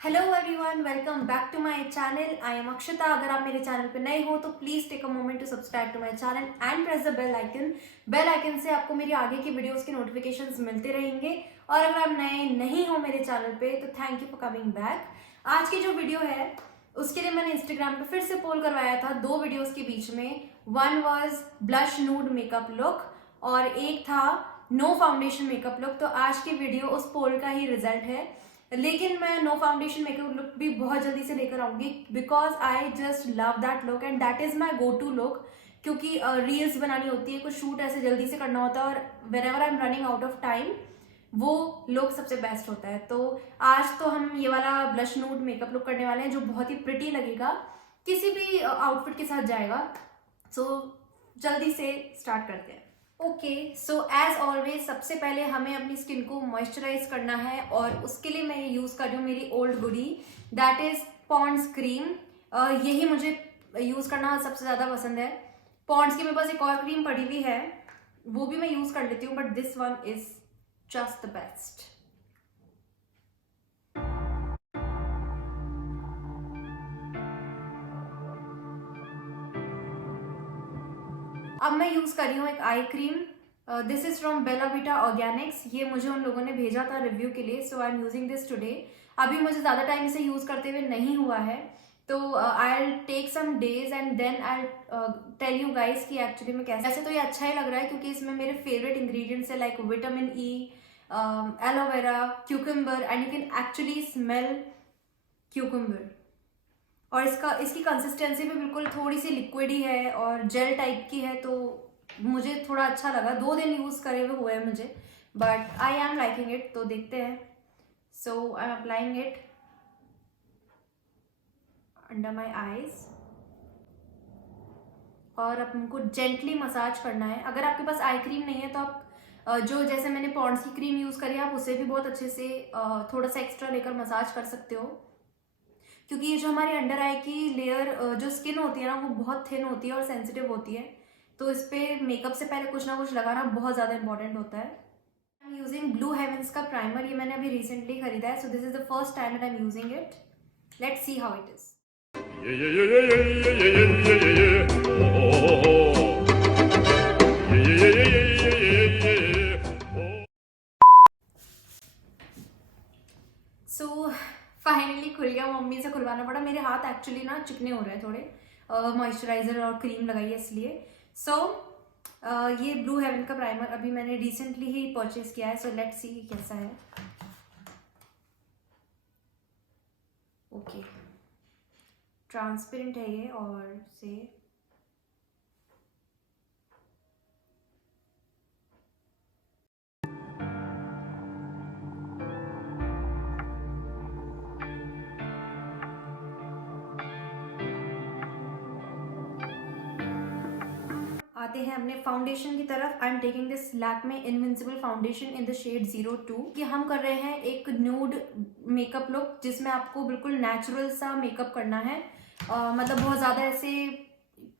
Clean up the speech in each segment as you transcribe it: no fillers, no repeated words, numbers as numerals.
Hello everyone, welcome back to my channel. I am Akshata. अगर आप मेरे चैनल पे नए हो तो please take a moment to subscribe to my channel and press the bell icon. Bell icon से आपको मेरी आगे की वीडियोस के नोटिफिकेशंस मिलते रहेंगे। और अगर आप नए नहीं हो मेरे चैनल पे तो thank you for coming back. आज की जो वीडियो है उसके लिए मैंने इंस्टाग्राम पे फिर से पोल करवाया था दो वीडियोस के बीच में। One was blush nude makeup look और एक था नो फाउंडेशन मेकअप लुक। तो आज की वीडियो उस पोल का ही रिजल्ट है, लेकिन मैं नो फाउंडेशन मेकअप लुक भी बहुत जल्दी से लेकर आऊंगी because I just love that look and that is my go to look. क्योंकि रील्स बनानी होती है, कुछ शूट ऐसे जल्दी से करना होता है और when ever I am running out of time वो लुक सबसे बेस्ट होता है। तो आज तो हम ये वाला ब्लश नूड मेकअप लुक करने वाले हैं जो बहुत ही प्रिटी लगेगा, किसी भी आउटफिट के साथ जाएगा। सो जल्दी से स्टार्ट करते हैं। ओके, सो एज ऑलवेज सबसे पहले हमें अपनी स्किन को मॉइस्चराइज करना है और उसके लिए मैं यूज कर रही हूँ मेरी old goodie, that is Pond's cream. यही मुझे यूज करना सबसे ज्यादा पसंद है। पॉन्ड्स की मेरे पास एक और क्रीम पड़ी हुई है, वो भी मैं यूज कर लेती हूँ, but this one is just the best. अब मैं यूज कर रही हूँ एक eye cream. This is from Bella Vita Organics. ये मुझे उन लोगों ने भेजा था रिव्यू के लिए, so I am using this today. अभी मुझे ज्यादा टाइम इसे यूज करते हुए नहीं हुआ है, तो I will take some days and then I tell you guys कि एक्चुअली में कैसे। ऐसे तो ये अच्छा ही लग रहा है क्योंकि इसमें मेरे फेवरेट इंग्रेडिएंट्स है like vitamin E, aloe vera, cucumber and you can actually smell cucumber. और इसकी कंसिस्टेंसी भी बिल्कुल थोड़ी सी लिक्विड ही है और जेल टाइप की है, तो मुझे थोड़ा अच्छा लगा। 2 दिन यूज करे हुए हैं मुझे, but I am liking it. तो देखते हैं। So I am applying it under my eyes और हमको जेंटली मसाज करना है। अगर आपके पास आई क्रीम नहीं है तो आप जो जैसे मैंने पॉन्ड्स की क्रीम यूज करी है आप उसे भी बहुत अच्छे से थोड़ा सा एक्स्ट्रा लेकर मसाज कर सकते हो। क्योंकि ये जो हमारी अंडर आई की लेयर जो स्किन होती है ना वो बहुत थिन होती है और सेंसिटिव होती है, तो इस पे मेकअप से पहले कुछ ना कुछ लगाना बहुत ज़्यादा इंपॉर्टेंट होता है। I am using Blue Heavens का प्राइमर। ये मैंने अभी रिसेंटली खरीदा है, so this is the first time that I am using it. Let's see how it is. So finally खुल गया। मम्मी से खुलवाना पड़ा, मेरे हाथ एक्चुअली ना चिकने हो रहे हैं थोड़े, मॉइस्चराइजर और क्रीम लगाई है इसलिए। सो ये ब्लू हेवन का प्राइमर अभी मैंने रिसेंटली ही परचेज किया है, सो लेट्स सी कैसा है। ओके, ट्रांसपेरेंट है ये और से आते हैं अपने फाउंडेशन की तरफ। I am taking this Lakme Invincible foundation in the shade 02 कि हम कर रहे हैं एक न्यूड मेकअप लुक जिसमें आपको बिल्कुल नेचुरल सा मेकअप करना है। मतलब बहुत ज़्यादा ऐसे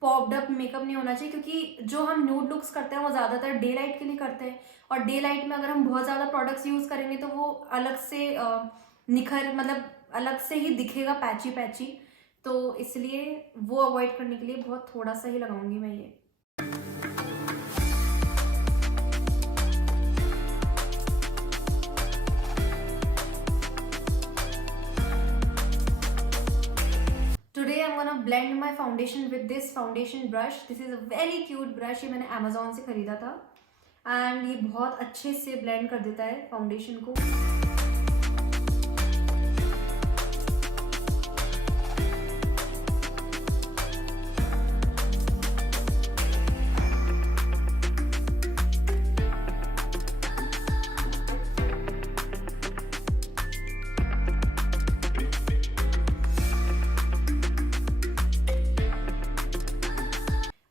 पॉप्ड अप मेकअप नहीं होना चाहिए, क्योंकि जो हम न्यूड लुक्स करते हैं वो ज़्यादातर डे लाइट के लिए करते हैं और डे लाइट में अगर हम बहुत ज़्यादा प्रोडक्ट्स यूज़ करेंगे तो वो अलग से निखर मतलब अलग से ही दिखेगा पैची पैची। तो इसलिए वो अवॉइड करने के लिए बहुत थोड़ा सा ही लगाऊंगी मैं ये। Today I'm gonna blend my foundation with this foundation brush. This is a very cute brush. ये मैंने Amazon से खरीदा था एंड ये बहुत अच्छे से ब्लेंड कर देता है फाउंडेशन को।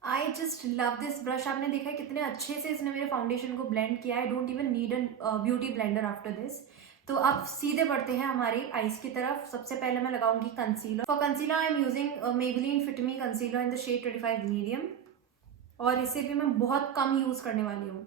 आई जस्ट लव दिस ब्रश। आपने देखा है कितने अच्छे से इसने मेरे फाउंडेशन को ब्लेंड किया है। I don't even need a beauty blender after this. तो अब सीधे बढ़ते हैं हमारी आईज की तरफ। सबसे पहले मैं लगाऊंगी concealer. For concealer I am using Maybelline Fit Me concealer in the shade 25 medium और इसे भी मैं बहुत कम यूज करने वाली हूँ।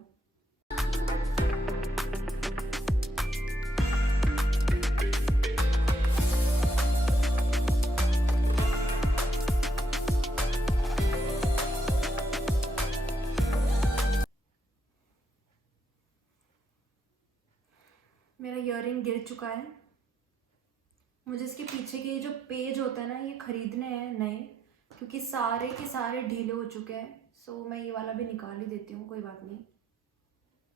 मेरा ईयरिंग गिर चुका है। मुझे इसके पीछे के जो पेज होता है ना, ये खरीदने हैं नए, क्योंकि सारे के सारे ढीले हो चुके हैं। सो मैं ये वाला भी निकाल ही देती हूँ, कोई बात नहीं,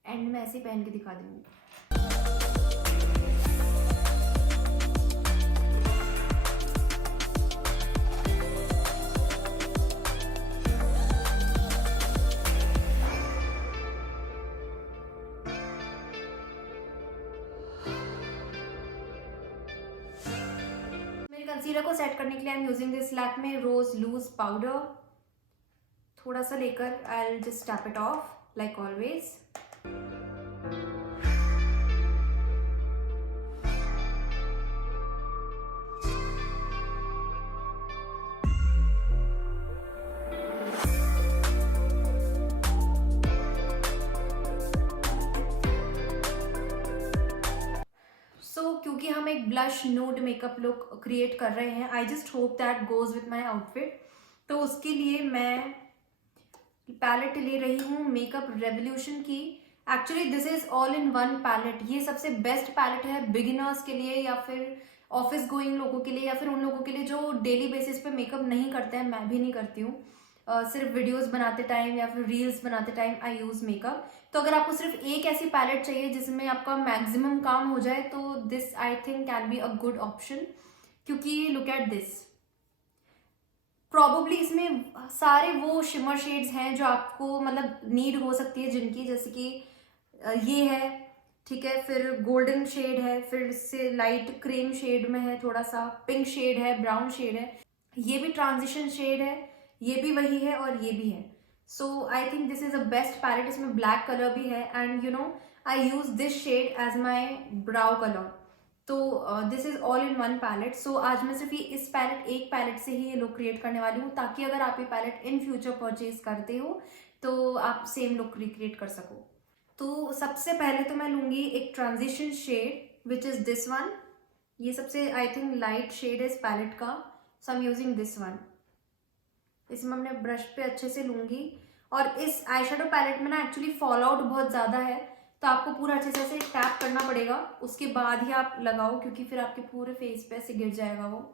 एंड में ऐसे ही पहन के दिखा दूँगी। मेरे कंसीलर को सेट करने के लिए I am using this Lakme rose loose powder. थोड़ा सा लेकर I will just tap it off like always. क्योंकि हम एक blush nude makeup look create कर रहे हैं, I just hope that goes with my outfit. तो उसके लिए मैं पैलेट ले रही हूँ मेकअप रेवोल्यूशन की। Actually this is all in one palette. ये सबसे बेस्ट पैलेट है बिगिनर्स के लिए, या फिर ऑफिस गोइंग लोगों के लिए, या फिर उन लोगों के लिए जो डेली बेसिस पे मेकअप नहीं करते हैं। मैं भी नहीं करती हूँ, सिर्फ वीडियोस बनाते टाइम या फिर रील्स बनाते टाइम आई यूज़ मेकअप। तो अगर आपको सिर्फ एक ऐसी पैलेट चाहिए जिसमें आपका मैक्सिमम काम हो जाए, तो this I think can be a good option. क्योंकि लुक एट दिस, प्रॉबली इसमें सारे वो शिमर शेड्स हैं जो आपको मतलब नीड हो सकती है जिनकी, जैसे कि ये है, ठीक है, फिर गोल्डन शेड है, फिर से लाइट क्रीम शेड में है, थोड़ा सा पिंक शेड है, ब्राउन शेड है, ये भी ट्रांजिशन शेड है, ये भी वही है और ये भी है। So I think this is a best palette. इसमें ब्लैक कलर भी है and you know I use this shade as my brow colour. तो this is all in one palette. So आज मैं सिर्फ ये इस पैलेट, एक पैलेट से ही ये लुक क्रिएट करने वाली हूँ, ताकि अगर आप ये पैलेट इन फ्यूचर परचेज करते हो तो आप सेम लुक रिक्रिएट कर सको। तो सबसे पहले तो मैं लूंगी एक transition shade which is this one. ये सबसे आई थिंक लाइट शेड है इस पैलेट का, so I am using this one. इसमें हमने ब्रश पे अच्छे से लूंगी। और इस आई शेडो पैलेट में ना एक्चुअली फॉल आउट बहुत ज़्यादा है, तो आपको पूरा अच्छे से ऐसे टैप करना पड़ेगा, उसके बाद ही आप लगाओ, क्योंकि फिर आपके पूरे फेस पे ऐसे गिर जाएगा वो।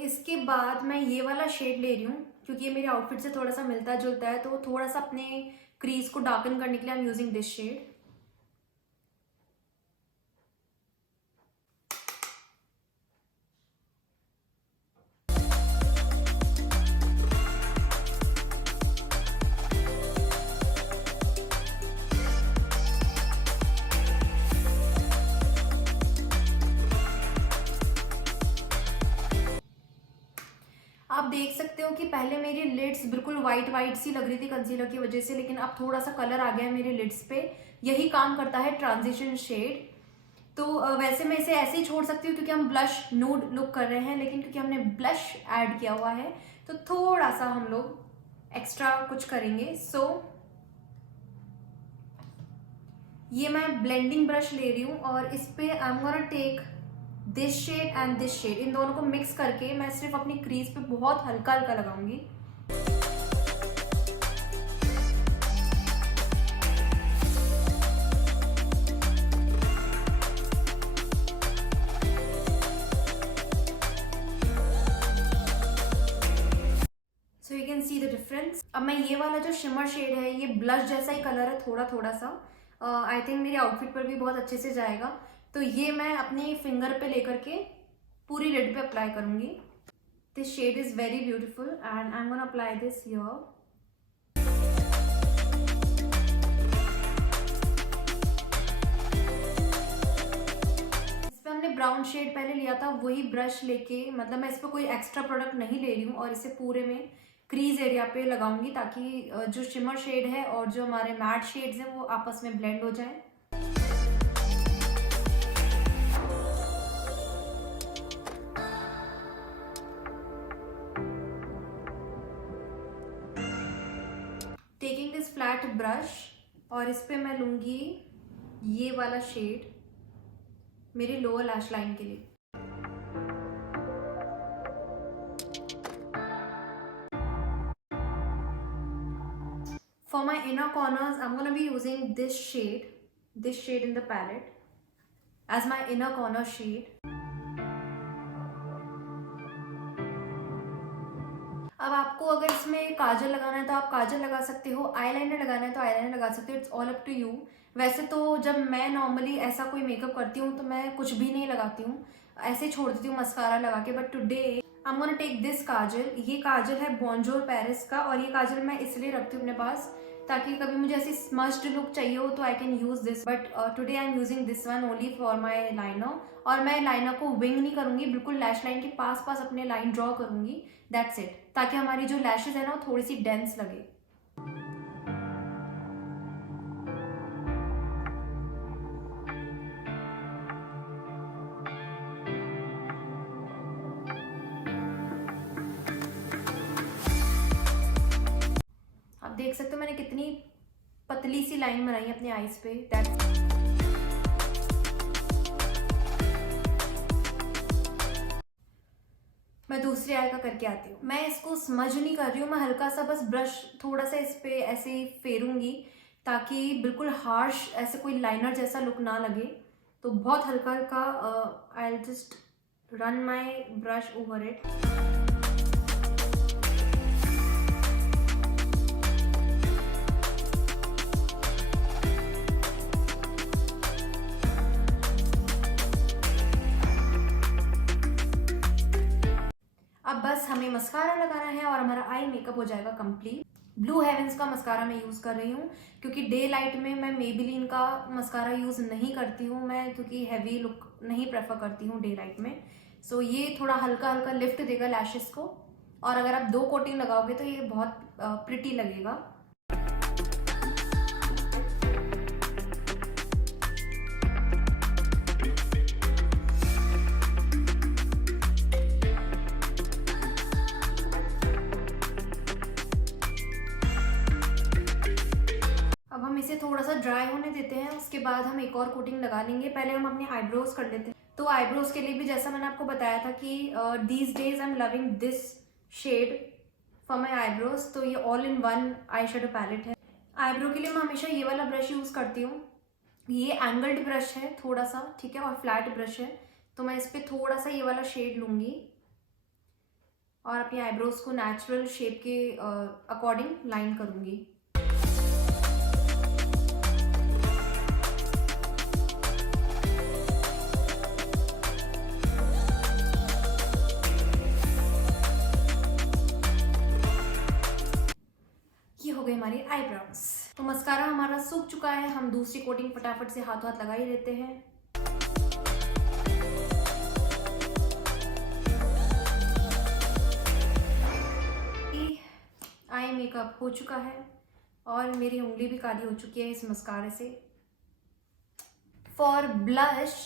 इसके बाद मैं ये वाला शेड ले रही हूँ, क्योंकि ये मेरे आउटफिट से थोड़ा सा मिलता जुलता है, तो थोड़ा सा अपने क्रीज को डार्कन करने के लिए I am using this shade. आप देख सकते हो कि पहले मेरी लिड्स बिल्कुल वाइट वाइट सी लग रही थी कंसीलर की वजह से, लेकिन अब थोड़ा सा कलर आ गया है मेरे लिड्स पे। यही काम करता है ट्रांजिशन शेड। तो वैसे मैं इसे ऐसे ही छोड़ सकती हूँ क्योंकि हम ब्लश नूड लुक कर रहे हैं, लेकिन क्योंकि हमने ब्लश ऐड किया हुआ है तो थोड़ा सा हम लोग एक्स्ट्रा कुछ करेंगे। सो ये मैं ब्लेंडिंग ब्रश ले रही हूँ और इस पे I am gonna take this shade and this shade, इन दोनों को मिक्स करके मैं सिर्फ अपनी क्रीज पे बहुत हल्का हल्का लगाऊंगी। So you can see the difference. अब मैं ये वाला जो शिमर शेड है, ये ब्लश जैसा ही कलर है थोड़ा थोड़ा सा, आई थिंक मेरे आउटफिट पर भी बहुत अच्छे से जाएगा। तो ये मैं अपनी फिंगर पे लेकर के पूरी लिड पे अप्लाई करूंगी। This shade is very beautiful and I am gonna apply this here. इस पे हमने ब्राउन शेड पहले लिया था, वही ब्रश लेके, मतलब मैं इस पे कोई एक्स्ट्रा प्रोडक्ट नहीं ले रही हूँ, और इसे पूरे में क्रीज एरिया पे लगाऊंगी ताकि जो शिमर शेड है और जो हमारे मैट शेड्स हैं वो आपस में ब्लेंड हो जाए। टेकिंग दिस फ्लैट ब्रश और इस पे मैं लूंगी ये वाला शेड मेरे लोअर लैश लाइन के लिए। For my inner corners, I'm going to be using this shade in the palette as my inner corner shade. अब आपको अगर इसमें काजल लगाना है तो आप काजल लगा सकते हो, आईलाइनर लगाना है तो आईलाइनर लगा सकते हो, it's all up to you. वैसे तो जब मैं नॉर्मली ऐसा कोई मेकअप करती हूँ तो मैं कुछ भी नहीं लगाती हूँ, ऐसे ही छोड़ देती हूँ मस्कारा लगा के। But today I am gonna take this kajal. ये काजल है बॉन्जोर पेरिस का, और ये काजल मैं इसलिए रखती हूँ अपने पास ताकि कभी मुझे ऐसी स्मज्ड लुक चाहिए हो तो I can use this. But today I am using this one only for my liner. और मैं लाइनर को विंग नहीं करूंगी, बिल्कुल लैश लाइन के पास पास अपने लाइन ड्रॉ करूंगी, दैट्स इट, ताकि हमारी जो लैशेज है ना वो थोड़ी सी डेंस लगे। आप देख सकते हो मैंने कितनी पतली सी लाइन बनाई है अपने आईज पे, दैट्स। मैं दूसरी आई का करके आती हूँ। मैं इसको स्मज नहीं कर रही हूँ, मैं हल्का सा बस ब्रश थोड़ा सा इस पे ऐसे ही फेरूंगी ताकि बिल्कुल हार्श ऐसे कोई लाइनर जैसा लुक ना लगे। तो बहुत हल्का हल्का I just run my brush over it. अब बस हमें मस्कारा लगाना है और हमारा आई मेकअप हो जाएगा कंप्लीट। ब्लू हेवंस का मस्कारा मैं यूज़ कर रही हूँ क्योंकि डे लाइट में मैं मेबेलिन का मस्कारा यूज़ नहीं करती हूँ मैं, क्योंकि हैवी लुक नहीं प्रेफर करती हूँ डे लाइट में। सो ये थोड़ा हल्का हल्का लिफ्ट देगा लैशेस को, और अगर आप 2 कोटिंग लगाओगे तो ये बहुत प्रिटी लगेगा। इसे थोड़ा सा ड्राई होने देते हैं, उसके बाद हम एक और कोटिंग लगा लेंगे। पहले हम अपने आईब्रोज कर लेते हैं। तो आईब्रोज के लिए भी जैसा मैंने आपको बताया था कि these days I am loving this shade for my eyebrows. तो ये all in one eye shadow palette है। आईब्रो के लिए मैं हमेशा ये वाला ब्रश यूज करती हूँ। ये एंगल्ड ब्रश है थोड़ा सा, ठीक है, और फ्लैट ब्रश है। तो मैं इस पर थोड़ा सा ये वाला शेड लूंगी और अपनी आईब्रोज को नेचुरल शेप के अकॉर्डिंग लाइन करूंगी। हो गई हमारी आईब्रोज। तो मस्कारा हमारा सूख चुका है, हम दूसरी कोटिंग फटाफट से हाथों हाथ लगा ही लेते हैं। आई मेकअप हो चुका है और मेरी उंगली भी काली हो चुकी है इस मस्कारे से। फॉर ब्लश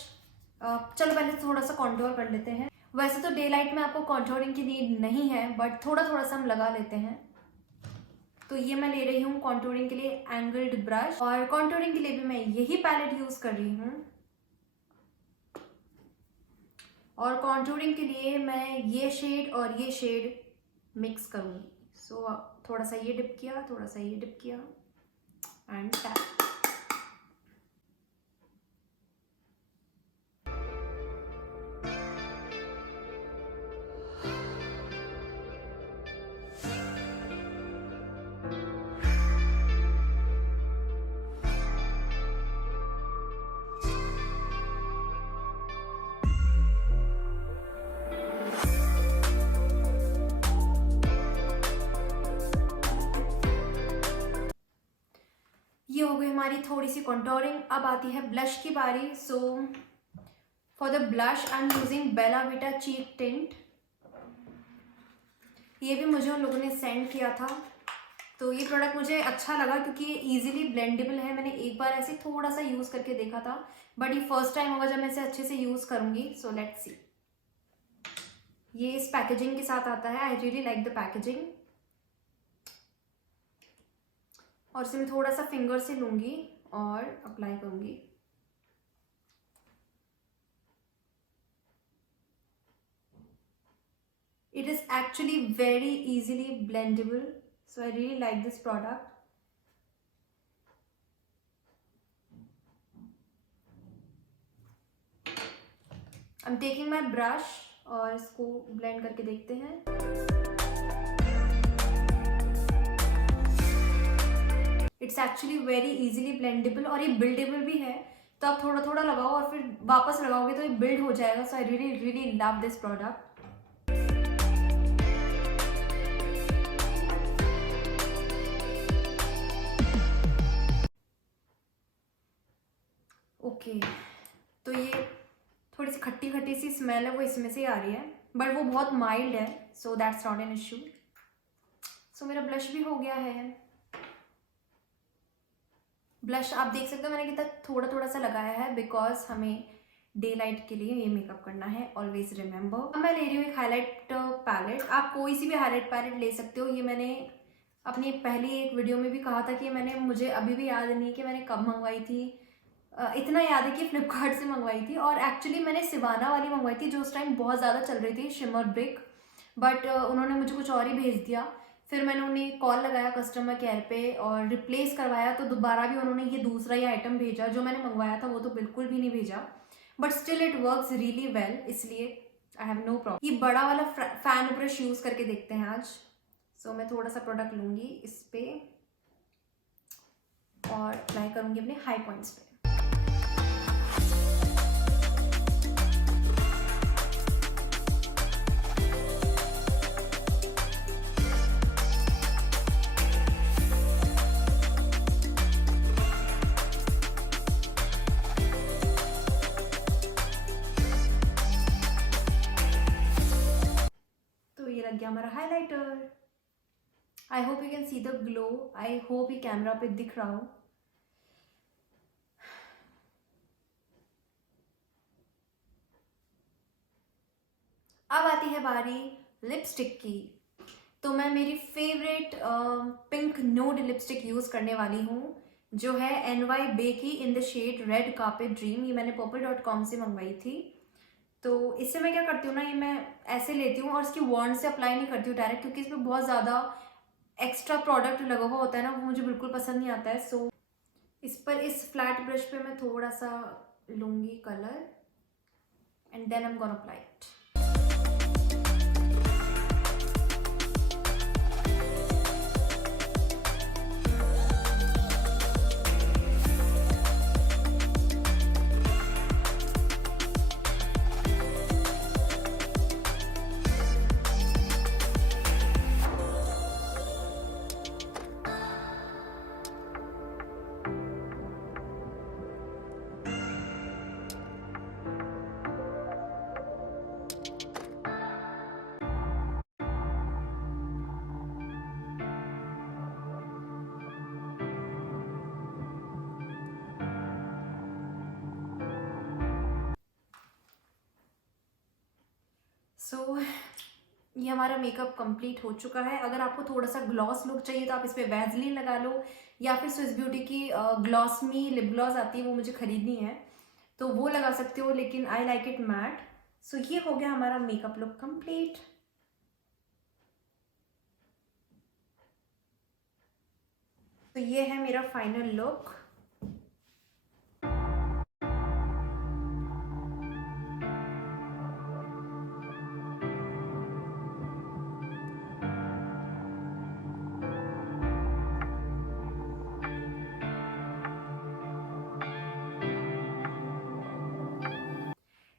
चलो पहले थोड़ा सा कॉन्टोर कर लेते हैं। वैसे तो डे लाइट में आपको कॉन्टोरिंग की नीड नहीं है, बट थोड़ा थोड़ा सा हम लगा लेते हैं। तो ये मैं ले रही हूँ कॉन्टोरिंग के लिए एंगल्ड ब्रश, और कॉन्टोरिंग के लिए भी मैं यही पैलेट यूज कर रही हूँ। और कॉन्टोरिंग के लिए मैं ये शेड और ये शेड मिक्स करूँगी। सो थोड़ा सा ये डिप किया, थोड़ा सा ये डिप किया एंड टैप। ये हो गई हमारी थोड़ी सी कॉन्टोरिंग। अब आती है ब्लश की बारी। So for the blush I am using Bella Vita cheek tint. ये भी मुझे उन लोगों ने सेंड किया था, तो ये प्रोडक्ट मुझे अच्छा लगा क्योंकि ये इजीली ब्लेंडेबल है। मैंने एक बार ऐसे थोड़ा सा यूज करके देखा था, बट ये फर्स्ट टाइम होगा जब मैं इसे अच्छे से यूज करूंगी। So let's see. ये इस पैकेजिंग के साथ आता है। I really like the packaging. और इसे मैं थोड़ा सा फिंगर से लूंगी और अप्लाई करूंगी। It is actually very easily blendable, so I really like this product. I am taking my brush और इसको ब्लेंड करके देखते हैं। It's actually very easily blendable और ये बिल्डेबल भी है, तो आप थोड़ा थोड़ा लगाओ और फिर वापस लगाओगे तो ये बिल्ड हो जाएगा। So I really really love this product. Okay, तो ये थोड़ी सी खट्टी खट्टी सी स्मेल है वो इसमें से आ रही है, बट वो बहुत माइल्ड है, so that's not an issue. So मेरा ब्लश भी हो गया है। ब्लश आप देख सकते हो मैंने कितना थोड़ा थोड़ा सा लगाया है, बिकॉज हमें डे लाइट के लिए ये मेकअप करना है, ऑलवेज रिमेंबर। अब मैं ले रही हूँ एक हाईलाइट पैलेट। आप कोई सी भी हाईलाइट पैलेट ले सकते हो। ये मैंने अपनी पहली एक वीडियो में भी कहा था कि मैंने, मुझे अभी भी याद नहीं कि मैंने कब मंगवाई थी। इतना याद है कि फ्लिपकार्ट से मंगवाई थी, और एक्चुअली मैंने सिवाना वाली मंगवाई थी जो उस टाइम बहुत ज़्यादा चल रही थी, शिमर ब्रिक, बट उन्होंने मुझे कुछ और ही भेज दिया। फिर मैंने उन्हें कॉल लगाया कस्टमर केयर पे और रिप्लेस करवाया, तो दोबारा भी उन्होंने ये दूसरा ही आइटम भेजा। जो मैंने मंगवाया था वो तो बिल्कुल भी नहीं भेजा, but still it works really well, इसलिए आई हैव नो प्रॉब्लम। ये बड़ा वाला फैन ब्रश यूज़ करके देखते हैं आज। सो मैं थोड़ा सा प्रोडक्ट लूँगी इस पे और अप्लाई करूँगी अपने हाई पॉइंट्स पे। लग गया हमारा highlighter. I hope you can see the glow. I hope ये कैमरा पे दिख रहा हो। अब आती है बारी लिपस्टिक की। तो मैं मेरी favourite pink nude lipstick use करने वाली हूँ, जो है NY बे की in the shade Red Carpet Dream. ये मैंने purple.com से मंगवाई थी। तो इससे मैं क्या करती हूँ ना, ये मैं ऐसे लेती हूँ और इसकी वॉन्ड से अप्लाई नहीं करती हूँ डायरेक्ट, क्योंकि इसमें बहुत ज़्यादा एक्स्ट्रा प्रोडक्ट लगा हुआ होता है ना, वो मुझे बिल्कुल पसंद नहीं आता है। सो इस पर, इस फ्लैट ब्रश पे मैं थोड़ा सा लूँगी colour and then I am gonna apply it. So ये हमारा मेकअप कंप्लीट हो चुका है। अगर आपको थोड़ा सा ग्लॉस लुक चाहिए तो आप इस पर वैसलीन लगा लो, या फिर स्विस ब्यूटी की ग्लॉस मी लिप ग्लॉस आती है, वो मुझे खरीदनी है तो वो लगा सकते हो, लेकिन आई लाइक इट मैट। सो ये हो गया हमारा मेकअप लुक कंप्लीट। तो ये है मेरा फाइनल लुक।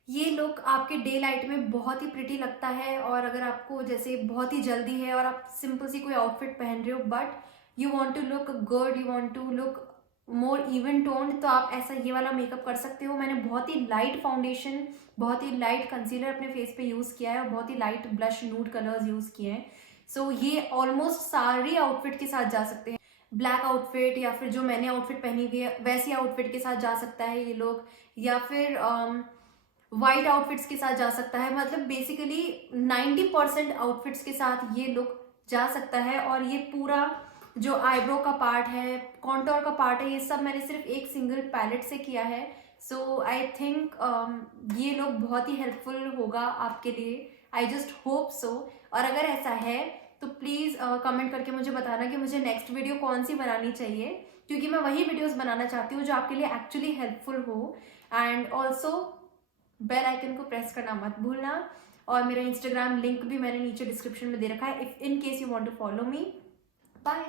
ये लुक आपके डे लाइट में बहुत ही प्रिटी लगता है, और अगर आपको जैसे बहुत ही जल्दी है और आप सिंपल सी कोई आउटफिट पहन रहे हो but you want to look good, you want to look more even toned, तो आप ऐसा ये वाला मेकअप कर सकते हो। मैंने बहुत ही लाइट फाउंडेशन, बहुत ही लाइट कंसीलर अपने फेस पे यूज़ किया है और बहुत ही light blush nude colours use किए हैं। सो ये ऑलमोस्ट सारी आउटफिट के साथ जा सकते हैं। ब्लैक आउटफिट या फिर जो मैंने आउटफिट पहनी हुई है वैसी आउटफिट के साथ जा सकता है ये लोग, या फिर वाइट आउटफिट्स के साथ जा सकता है। मतलब बेसिकली 90% आउटफिट्स के साथ ये लुक जा सकता है। और ये पूरा जो आईब्रो का पार्ट है, कॉन्टोर का पार्ट है, ये सब मैंने सिर्फ एक सिंगल पैलेट से किया है। सो आई थिंक ये लुक बहुत ही हेल्पफुल होगा आपके लिए। आई जस्ट होप सो। और अगर ऐसा है तो प्लीज़ कमेंट करके मुझे बताना कि मुझे नेक्स्ट वीडियो कौन सी बनानी चाहिए, क्योंकि मैं वही वीडियोस बनाना चाहती हूँ जो आपके लिए एक्चुअली हेल्पफुल हो। एंड ऑल्सो बेल आइकन को प्रेस करना मत भूलना। और मेरा इंस्टाग्राम लिंक भी मैंने नीचे डिस्क्रिप्शन में दे रखा है, if in case you want to follow me. Bye.